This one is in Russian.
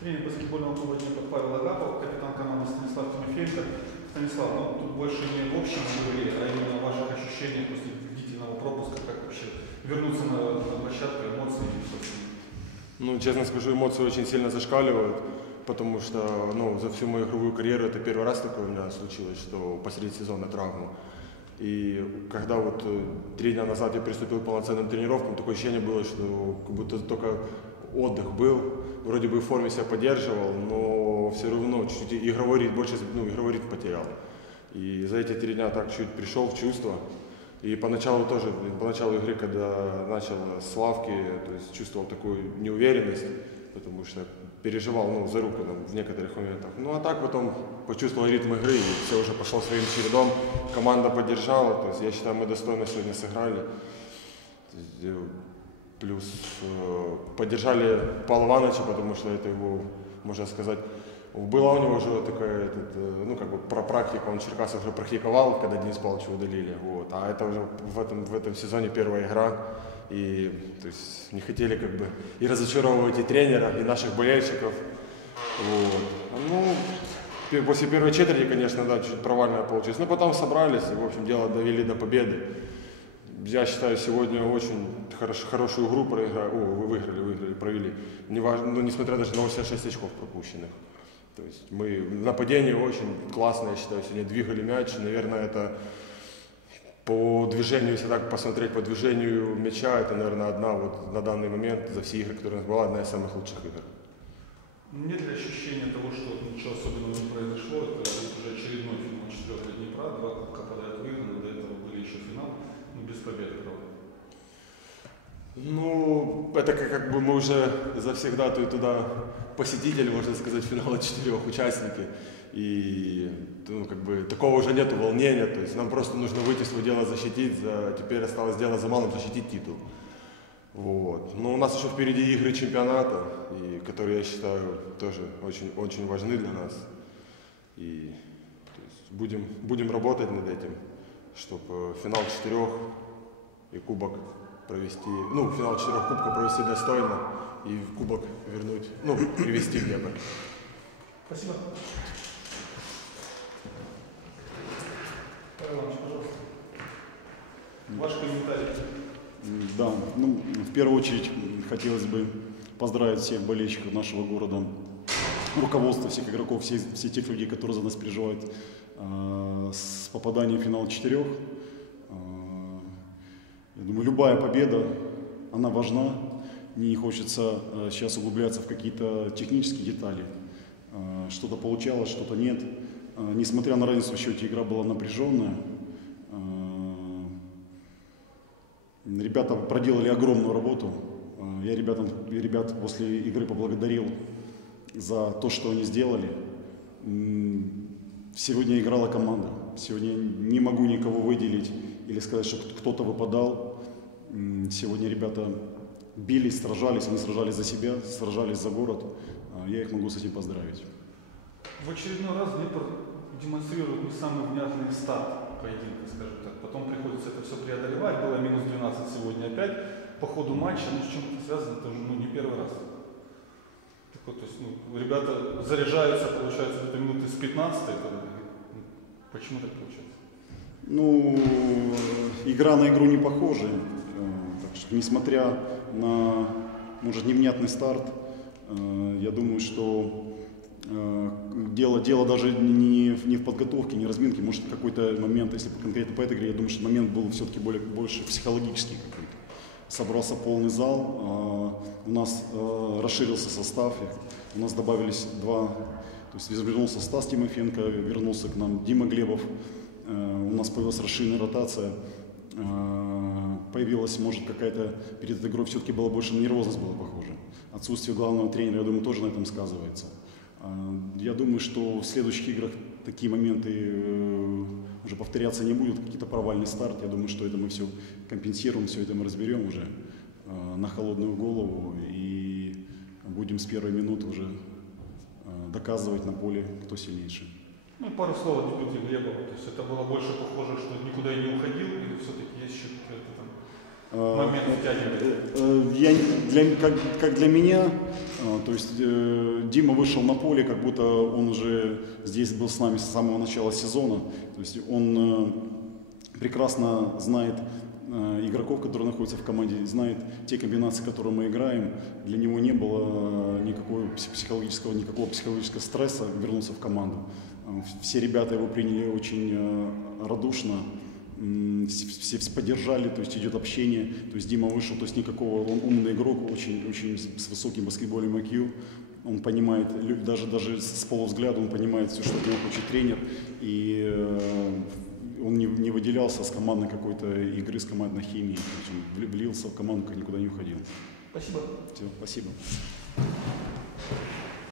Тренер баскетбольного клуба Днепр Павел Агапов, капитан команды Станислав Тимофеенко. Станислав, ну тут больше не в общем говорили, а именно о ваших ощущениях после длительного пропуска, как вообще вернуться на, на площадку, эмоции и. Ну, честно скажу, эмоции очень сильно зашкаливают, потому что ну, за всю мою игровую карьеру это первый раз такое у меня случилось, что посреди сезона травма. И когда вот э, три дня назад я приступил к полноценным тренировкам, такое ощущение было, что как будто только отдых был, вроде бы в форме себя поддерживал, но все равно чуть-чуть игровой ритм, больше ну, игровой ритм потерял. И за эти три дня так чуть пришел в чувство. И поначалу тоже, по началу игры, когда начал с лавки, то есть чувствовал такую неуверенность, потому что переживал ну, за руку там, в некоторых моментах. Ну а так потом почувствовал ритм игры, и все уже пошло своим чередом. Команда поддержала, то есть я считаю, мы достойно сегодня сыграли. Плюс э, поддержали Павла Ивановича, потому что это его, можно сказать, была у него уже такая, этот, э, ну, как бы про практику, он Черкасов уже практиковал, когда Денис Павловича удалили, вот, а это уже в этом, в этом сезоне первая игра, и, то есть, не хотели, как бы, и разочаровывать и тренера, и наших болельщиков, вот. Ну, после первой четверти, конечно, да, чуть провально получилось, но потом собрались, и, в общем, дело довели до победы. Я считаю, сегодня очень хорош, хорошую игру проиграли, о, вы выиграли, выиграли, провели. Неважно, ну, несмотря даже на 86 очков пропущенных. То есть мы в нападении очень классно, я считаю, сегодня двигали мяч. Наверное, это по движению, если так посмотреть, по движению мяча, это, наверное, одна вот на данный момент за все игры, которые у нас была, одна из самых лучших игр. Нет ли ощущения того, что ничего особенного не произошло? Это уже очередной финал четвертого Днепра, два кубка подряд выиграны, до этого были еще финал, победы, правда. Ну, это как, как бы мы уже завсегда то и туда посетители, можно сказать, финала четырех участники. И ну, как бы такого уже нету волнения. То есть нам просто нужно выйти свое дело защитить. За, теперь осталось дело за малым защитить титул. Вот. Но у нас еще впереди игры чемпионата, и, которые, я считаю, тоже очень, очень важны для нас. И будем, будем работать над этим, чтобы финал четырех и кубок провести, ну, финал четырех кубков провести достойно и в кубок вернуть, ну, привести в Днепр. Спасибо. Павел Иванович, пожалуйста. Ваш комментарий. Да, ну, в первую очередь хотелось бы поздравить всех болельщиков нашего города, руководство всех игроков, все, все тех людей, которые за нас переживают э, с попаданием в финал четырех. Я думаю, любая победа, она важна. Не хочется э, сейчас углубляться в какие-то технические детали. Э, что-то получалось, что-то нет. Э, несмотря на разницу в счете, игра была напряженная. Ребята проделали огромную работу. Я ребятам, ребят после игры поблагодарил за то, что они сделали. Сегодня играла команда. Сегодня не могу никого выделить или сказать, что кто-то выпадал. Сегодня ребята бились, сражались, они сражались за себя, сражались за город. Э, Я их могу с этим поздравить. В очередной раз Днепр демонстрирует не самый внятный старт поединка, скажем так. Потом приходится это все преодолевать. Было минус 12 сегодня опять. По ходу матча, ну с чем это связано, это уже ну, не первый раз. Так вот, то есть, ну, ребята заряжаются, получается, где-то минуты с 15 когда- ну, Почему так получается? Ну, игра на игру не похожа. Что, несмотря на, может, невнятный старт, э, я думаю, что э, дело, дело даже не, в- не в подготовке, не в разминке. Может, какой-то момент, если конкретно по этой игре, я думаю, что момент был все-таки более, больше психологический какой-то. Собрался полный зал, э, у нас э, расширился состав, у нас добавились два, то есть вернулся Стас Тимофенко, вернулся к нам Дима Глебов, у нас появилась расширенная ротация, появилась, может, какая-то перед этой игрой все-таки была больше нервозность была похоже. Отсутствие главного тренера, я думаю, тоже на этом сказывается. Э, Я думаю, что в следующих играх такие моменты э, уже повторяться не будут, какие-то провальный старт. Я думаю, что это мы все компенсируем, все это мы разберем уже э, на холодную голову и будем с первой минуты уже доказывать на поле, кто сильнейший. Ну, пару слов о дебюте Глебова. То есть это было больше похоже, что никуда и не уходил, или все-таки есть еще какие-то там Э, момент? Э, Я, для, как, как для меня, А, То есть э, Дима вышел на поле, как будто он уже здесь был с нами с самого начала сезона. То есть он э, прекрасно знает игроков, которые находятся в команде, знает те комбинации, которые мы играем. Для него не было никакого пси- психологического, никакого психологического стресса вернуться в команду. Э, Все ребята его приняли очень э, радушно, все, поддержали, то есть идет общение, то есть Дима вышел, то есть никакого, он умный игрок, очень, очень с высоким баскетбольным IQ, он понимает, даже, даже с полувзгляда он понимает все, что от него хочет тренер, и э, выделялся с командной какой-то игры, с командной есть он вли- влился в команду, никуда не уходил. Спасибо. Все, спасибо.